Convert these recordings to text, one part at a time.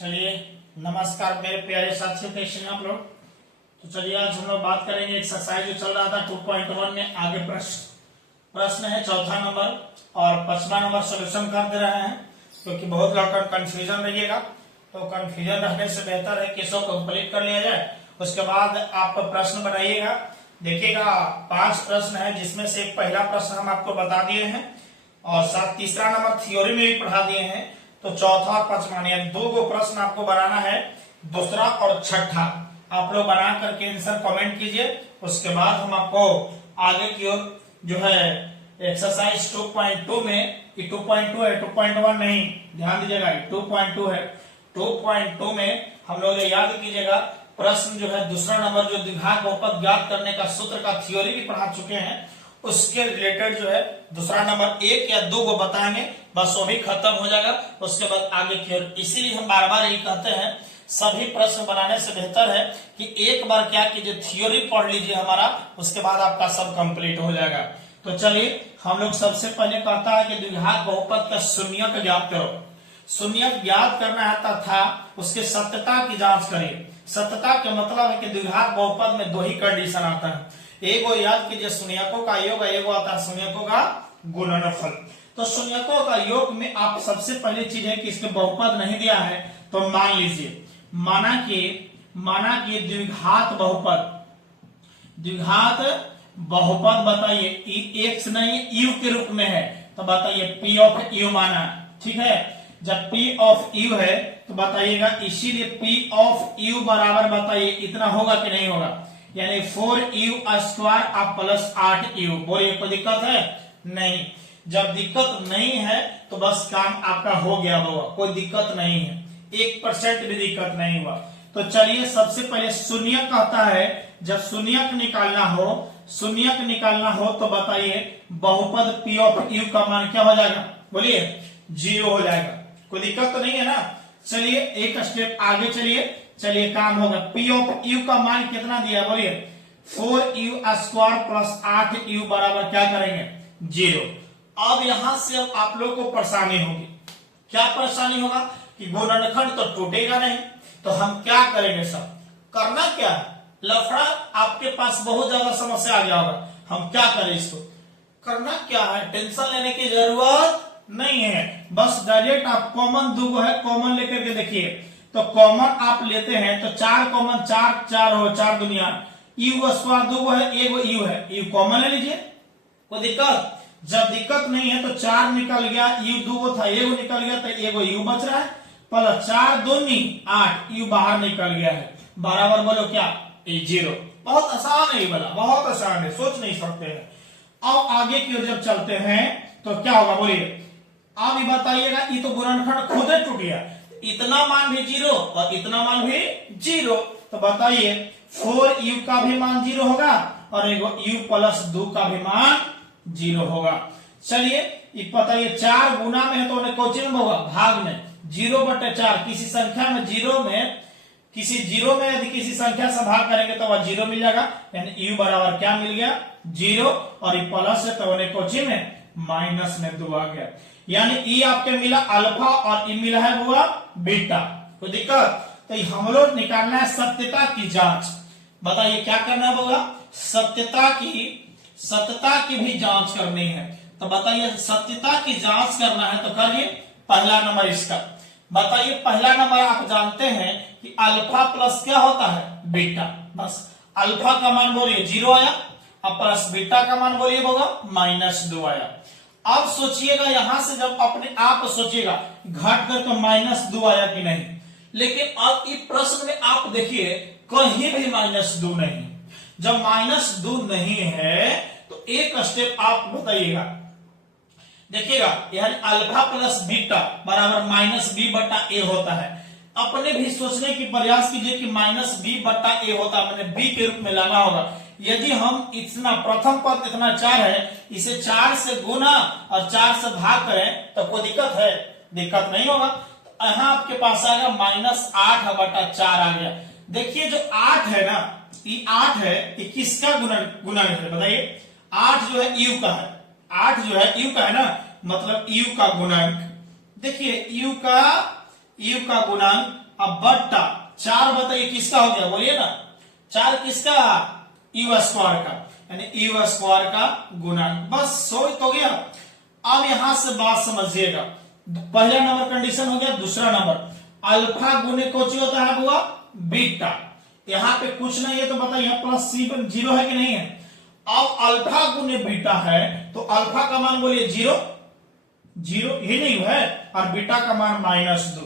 चलिए नमस्कार मेरे प्यारे साथियों, कैसे हैं आप लोग। तो चलिए आज हम लोग बात करेंगे एक्सरसाइज जो चल रहा था 2.1 में। आगे प्रश्न है चौथा नंबर और 5वां नंबर सोल्यूशन कर दे रहे हैं, क्योंकि बहुत लोग कंफ्यूजन रहिएगा। तो कंफ्यूजन रहने से बेहतर है कि इसको कंप्लीट कर लिया जाए, उसके बाद आप प्रश्न बनाइएगा। देखिएगा 5 प्रश्न है, जिसमें से पहला प्रश्न हम आपको बता दिए हैं और साथ तीसरा नंबर थ्योरी में भी पढ़ा दिए हैं। तो चौथा और 5वां यानी 2 प्रश्न आपको बनाना है, दूसरा और छठा। आप लोग बना करके आंसर कमेंट कीजिए, उसके बाद हम आपको आगे की ओर जो है एक्सरसाइज 2.2 में, 2.2 है 2.1 नहीं, ध्यान दीजिएगा 2.2 है। 2.2 में हम लोग याद कीजिएगा प्रश्न जो है दूसरा नंबर जो द्विघात बहुपद ज्ञात करने का सूत्र का थ्योरी भी पढ़ा चुके हैं, उसके रिलेटेड जो है दूसरा नंबर 1 या 2 को बताएंगे, बस वो भी खत्म हो जाएगा। उसके बाद आगे की ओर, इसीलिए हम बार बार ये कहते हैं सभी प्रश्न बनाने से बेहतर है कि एक बार क्या कीजिए थ्योरी पढ़ लीजिए हमारा, उसके बाद आपका सब कंप्लीट हो जाएगा। तो चलिए हम लोग सबसे पहले कहता है कि द्विघात बहुपद का शून्यक ज्ञात करो। शून्यक ज्ञात करना है तथा उसके सत्यता की जांच करें। सत्यता के मतलब है कि द्विघात बहुपद में 2 ही कंडीशन आता है। एगो याद कीजिए शून्यकों का योग, एगो आता है शून्यकों का गुणनफल। तो शून्यकों का योग में आप सबसे पहली चीज है कि इसके बहुपद नहीं दिया है, तो मान लीजिए माना कि द्विघात बहुपद बताइए एक्स नहीं यू के रूप में है, तो बताइए पी ऑफ यू माना, ठीक है। जब पी ऑफ यू है तो बताइएगा, इसीलिए पी ऑफ यू बराबर बताइए इतना होगा कि नहीं होगा, यानी 4u² आप प्लस 8u। बोलिए कोई दिक्कत है? नहीं। जब दिक्कत नहीं है तो बस काम आपका हो गया होगा, कोई दिक्कत नहीं है, 1% भी दिक्कत नहीं हुआ। तो चलिए सबसे पहले शून्यक कहता है, जब शून्यक निकालना हो तो बताइए बहुपद पी ऑफ यू का मान क्या हो जाएगा, बोलिए 0 हो जाएगा। कोई दिक्कत तो नहीं है ना। चलिए एक स्टेप आगे चलिए काम होगा। पी ऑफ यू का मान कितना दिया, बोलिए 4u² प्लस 8u बराबर क्या करेंगे 0। अब यहां से अब आप लोग को परेशानी होगी। क्या परेशानी होगा कि गुणनखंड तो टूटेगा नहीं, तो हम क्या करेंगे, सब करना क्या है, लफड़ा आपके पास बहुत ज्यादा समस्या आ गया होगा। हम क्या करें, इसको करना क्या है, टेंशन लेने की जरूरत नहीं है। बस डायरेक्ट आप कॉमन 2 है, कॉमन लेकर के देखिए। तो कॉमन आप लेते हैं तो 4 कॉमन 4 हो, 4 दुनिया u² 2 है, एगो u है, u कॉमन ले लीजिए, कोई दिक्कत। जब दिक्कत नहीं है तो 4 निकल गया, u 2 था, एगो निकल गया तो एगो u बच रहा है, प्लस 4 दूनी 8, u बाहर निकल गया है, बराबर बोलो क्या 0। बहुत आसान है ये वाला, बहुत आसान है, सोच नहीं सकते हैं। अब आगे की ओर जब चलते हैं तो क्या होगा, बोलिए आप ये बताइएगा। ये तो गुणनखंड खुद ही टूट गया, इतना मान भी 0 और इतना मान भी 0, तो बताइए 4u का भी मान 0 होगा और एगो u प्लस 2 का भी मान 0 होगा। चलिए ये बताइए 4 गुना में है तो उन्हें कोचिंग में होगा, भाग में 0/4। किसी संख्या में 0 में यदि किसी संख्या से भाग करेंगे तो वह 0 मिल जाएगा, यानी u बराबर क्या मिल गया 0, और ये प्लस है तो उन्हें कोचिंग में माइनस में 2 आ गया, यानी ई आपके मिला अल्फा और ई मिला है हुआ बीटा। कोई दिक्कत? तो हम लोग निकालना है सत्यता की जांच। बताइए क्या करना होगा, सत्यता की भी जांच करनी है। तो बताइए सत्यता की जांच करना है तो करिए पहला नंबर इसका। बताइए पहला नंबर आप जानते हैं कि अल्फा प्लस क्या होता है बीटा, बस अल्फा का मान बोलिए 0 आया, अब प्लस बीटा का मान बोलिए होगा -2 आया। अब सोचिएगा यहां से जब अपने आप सोचिएगा घट कर तो -2 आया कि नहीं, लेकिन अब इस प्रश्न में आप देखिए कहीं भी -2 नहीं। जब -2 नहीं है तो एक स्टेप आप बताइएगा, देखिएगा यानी अल्फा प्लस बीटा बराबर -b/a होता है। अपने भी सोचने की प्रयास कीजिए कि -b/a होता है, मैंने b के रूप में लाना होगा। यदि हम इतना प्रथम पद इतना 4 है, इसे 4 से गुना और 4 से भाग करें तो कोई दिक्कत है, दिक्कत नहीं होगा। तो यहाँ आपके पास आएगा -8/4 आ गया। देखिए जो 8 है ना, ये 8 है, ये किसका गुणन है बताइए, 8 जो है u का है, 8 जो है u का है ना, मतलब u का गुणांक। देखिए u का गुणांक अब बट्टा 4 बताइए किसका हो गया, बोलिए ना 4 किसका, यू स्क्वायर का, यानी यू स्क्वायर का गुणन। बस सो तो गया। अब यहां से बात समझिएगा, पहला नंबर कंडीशन हो गया। दूसरा नंबर अल्फा गुने कोची होता है बुआ, बीटा। यहाँ पे कुछ नहीं है तो बताइए प्लस सी पर 0 है कि नहीं है। अब अल्फा गुने बीटा है तो अल्फा का मान बोलिए 0 ही नहीं है, और बीटा का मान -2।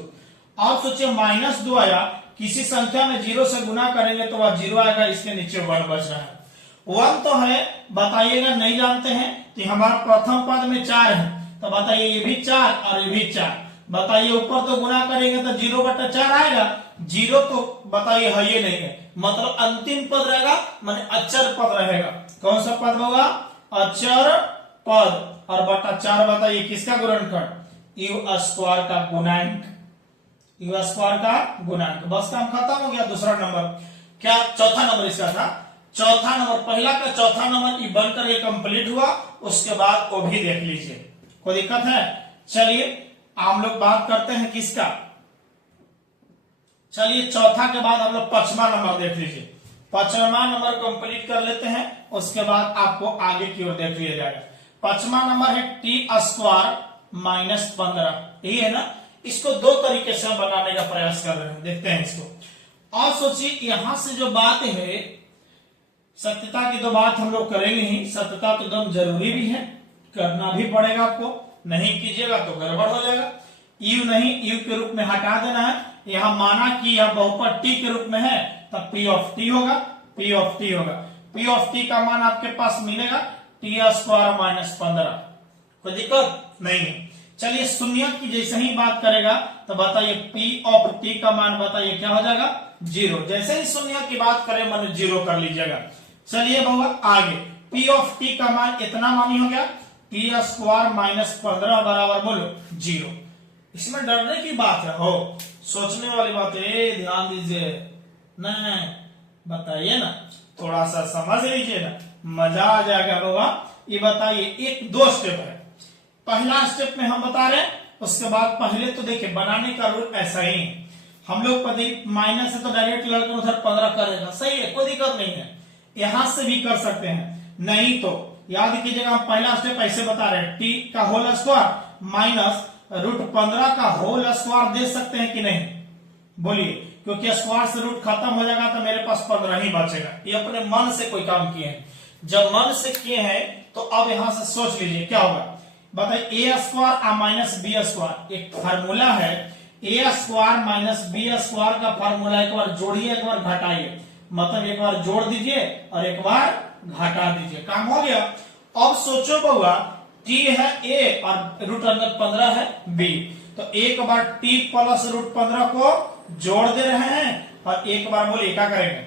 अब सोचिए -2 आया, किसी संख्या में 0 से गुना करेंगे तो वह 0 आएगा, इसके नीचे 1 बच रहा है। 1 तो है, बताइएगा नहीं जानते हैं तो हमारा प्रथम पद में 4 है, तो बताइए ये भी 4 और ये भी 4। बताइए ऊपर तो गुना करेंगे तो 0/4 आएगा, 0 तो बताइए है ये नहीं है, मतलब अंतिम पद रहेगा, माने अचर पद रहेगा। कौन सा पद होगा, अचर पद। और बटा 4 बताइए किसका गुणनखंड, यू स्क्वायर का गुणांक, यू स्क्वायर का गुणांक। बस काम खत्म हो गया। दूसरा नंबर क्या, चौथा नंबर इसका था, चौथा नंबर, पहला का चौथा नंबर ये बनकर ये कंप्लीट हुआ। उसके बाद वो भी देख लीजिए, कोई दिक्कत है। चलिए हम लोग बात करते हैं किसका, चलिए चौथा के बाद हम लोग 5वां नंबर देख लीजिए। 5वां नंबर कंप्लीट कर लेते हैं, उसके बाद आपको आगे की ओर देख लिया जाएगा। 5वां नंबर है टी स्क्वायर -15, यही है ना। इसको दो तरीके से हम बनाने का प्रयास कर रहे हैं, देखते हैं इसको। और सोचिए यहां से जो बात है, सत्यता की तो बात हम लोग करेंगे ही, सत्यता तो एकदम जरूरी भी है, करना भी पड़ेगा आपको, नहीं कीजिएगा तो गड़बड़ हो जाएगा। यू नहीं, यू के रूप में हटा देना है। यहां माना कि यह बहुपद टी के रूप में है, तब पी ऑफ टी होगा, पी ऑफ टी होगा। पी ऑफ टी का मान आपके पास मिलेगा टी स्क्वायर -15, कोई दिक्कत नहीं है। चलिए शून्य की जैसे ही बात करेगा तो बताइए पी ऑफ टी का मान बताइए क्या हो जाएगा, 0। जैसे ही शून्य की बात करें मान 0 कर लीजिएगा। चलिए बाबा आगे, पी ऑफ टी का मान इतना मानी हो गया, टी स्क्वायर -15 बराबर बोलो 0। इसमें डरने की बात है, हो सोचने वाली बात है, ध्यान दीजिए। नहीं बताइए ना, थोड़ा सा समझ लीजिए ना, मजा आ जाएगा बाबा। ये बताइए, एक 2 स्टेप है। पहला स्टेप में हम बता रहे हैं, उसके बाद पहले तो देखिए बनाने का रूल ऐसा ही है। हम लोग माइनस से तो डायरेक्ट लड़कर उधर 15 करेगा, सही है, कोई दिक्कत नहीं है। यहां से भी कर सकते हैं, नहीं तो याद कीजिएगा हम पहला स्टेप ऐसे बता रहे हैं, टी का होल स्क्वायर माइनस √15 का होल स्क्वायर दे सकते हैं कि नहीं, बोलिए। क्योंकि स्क्वायर से रूट खत्म हो जाएगा तो मेरे पास 15 ही बचेगा। ये अपने मन से कोई काम किए हैं, जब मन से किए हैं तो अब यहां से सोच लीजिए क्या होगा। बताइए ए स्क्वायर माइनस बी स्क्वायर, एक फार्मूला है, ए स्क्वायर माइनस बी स्क्वायर का फार्मूला एक बार जोड़िए, एक बार घटाइए, मतलब एक बार जोड़ दीजिए और एक बार घटा दीजिए, काम हो गया। अब सोचो बउआ, टी है ए और √15 है बी, तो एक बार टी प्लस √15 को जोड़ दे रहे हैं और एक बार बोलिए क्या करेंगे,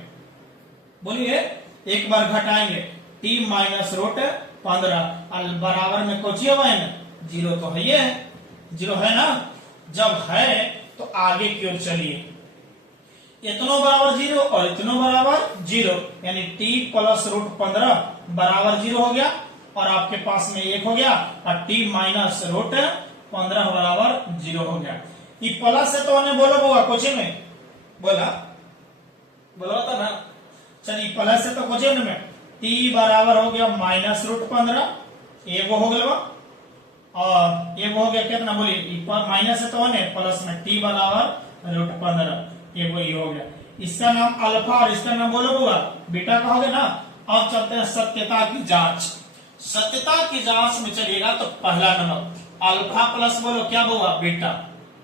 बोलिए एक बार घटाएंगे, टी माइनस √15 और बराबर में कुछ ही हुआ है ना, 0 तो है, ये 0 है ना। जब है तो आगे की ओर चलिए, इतनों बराबर 0 और इतनों बराबर 0, यानी t प्लस √15 बराबर 0 हो गया और आपके पास में 1 हो गया, और t माइनस √15 बराबर 0 हो गया। ये प्लस है तो उन्हें बोलो बोगा कोचिंग में बोला था ना। चलिए प्लस है तो कोचिंग में t बराबर हो गया माइनस √15, एक हो गया और एक हो गया कितना, बोलिए माइनस है तो उन्हें प्लस में t बराबर √15, ये वही हो गया। इसका नाम अल्फा और इसका नाम बोलो बोगा बीटा का हो गया ना। अब चलते हैं सत्यता की जांच। सत्यता की जांच में चलिएगा तो पहला नंबर अल्फा प्लस बोलो क्या होगा बीटा,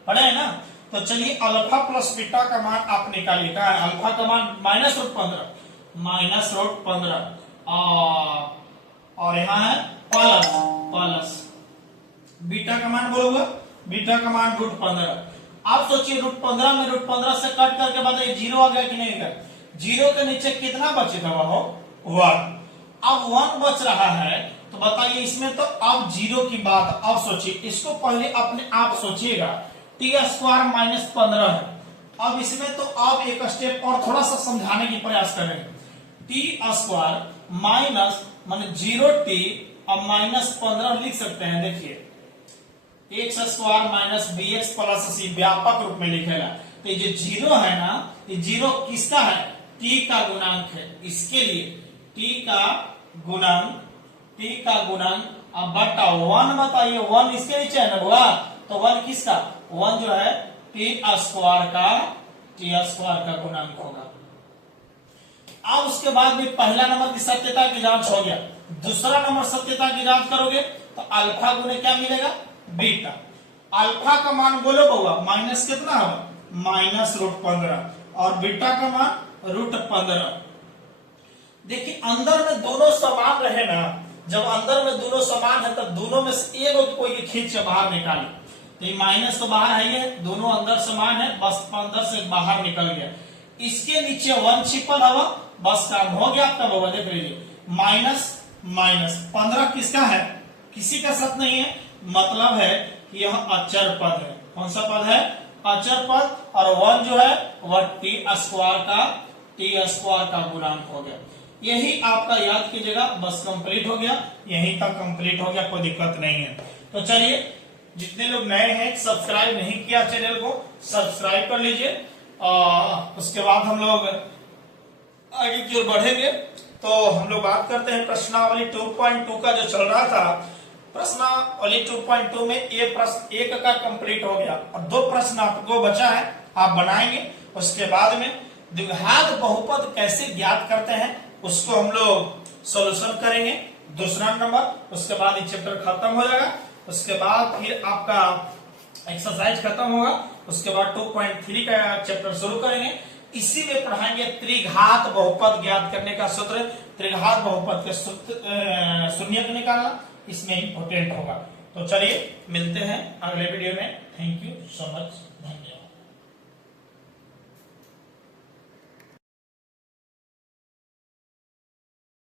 पढ़े है ना। तो चलिए अल्फा प्लस बीटा का मान आप निकालिए, क्या है अल्फा का मान -√15 और यहाँ है प्लस बीटा का मान बोलोगे, बीटा का मान √15। आप सोचिए √15 में √15 से कट करके बताइए 0 आ गया कि नहीं गया, 0 के नीचे कितना बचेगा वो 1। अब 1 बच रहा है तो बताइए इसमें तो अब 0 की बात, अब सोचिए इसको पहले अपने आप सोचिएगा, टी स्क्वायर -15 है। अब इसमें तो अब एक स्टेप और थोड़ा सा समझाने की प्रयास करेंगे, टी स्क्वायर माइनस मान 0t अब -15 लिख सकते हैं। देखिए x square minus bx plus c व्यापक रूप में लिखेगा, तो ये जो जीरो है ना, ये जीरो किसका है, टी का गुणांक है। इसके लिए टी का गुणांक अब बटा 1, बताइए 1 इसके नीचे है ना होगा, तो 1 किसका, 1 जो है टी स्क्वायर का गुणांक होगा। अब उसके बाद में पहला नंबर की सत्यता की जांच हो गया, दूसरा नंबर सत्यता की जांच करोगे तो अल्फा गुने क्या मिलेगा, बीटा। अल्फा का मान बोलो बउआ माइनस कितना होगा, -√15, और बीटा का मान √15। देखिए अंदर में दोनों समान रहे ना, जब अंदर में दोनों समान है तब दोनों में से एक कोई खींच के बाहर निकाले, तो ये माइनस तो बाहर है, ये दोनों अंदर समान है, बस अंदर से बाहर निकल गया। इसके नीचे 1 छिपल हवा, बस काम हो गया आपका बउआ। देख लीजिए -15 किसका है, किसी का सत नहीं है, मतलब है कि यह अचर पद है। कौन सा पद है, अचर पद, और 1 जो है वह टी स्क्वायर का गुणांक हो गया। यही आपका याद कीजिएगा, बस कंप्लीट हो गया, यहीं तक कंप्लीट हो गया, कोई दिक्कत नहीं है। तो चलिए जितने लोग नए हैं सब्सक्राइब नहीं किया चैनल को सब्सक्राइब कर लीजिए, और उसके बाद हम लोग आगे की ओर बढ़ेंगे। तो हम लोग बात करते हैं प्रश्नावली 2.2 का जो चल रहा था। प्रश्नावली 2.2 में ये प्रश्न 1 का कंप्लीट हो गया और 2 प्रश्न आपको बचा है, आप बनाएंगे। उसके बाद में द्विघात बहुपद कैसे ज्ञात करते हैं उसको हम लोग सॉल्यूशन करेंगे, दूसरा नंबर। उसके बाद ये चैप्टर खत्म हो जाएगा, उसके बाद फिर आपका एक्सरसाइज खत्म होगा, उसके बाद 2.3 का चैप्टर शुरू करेंगे। इसी में पढ़ाएंगे त्रिघात बहुपद ज्ञात करने का सूत्र, त्रिघात बहुपद के शून्यक निकालना, इसमें इंपोर्टेंट होगा। तो चलिए मिलते हैं अगले वीडियो में। थैंक यू सो मच, धन्यवाद।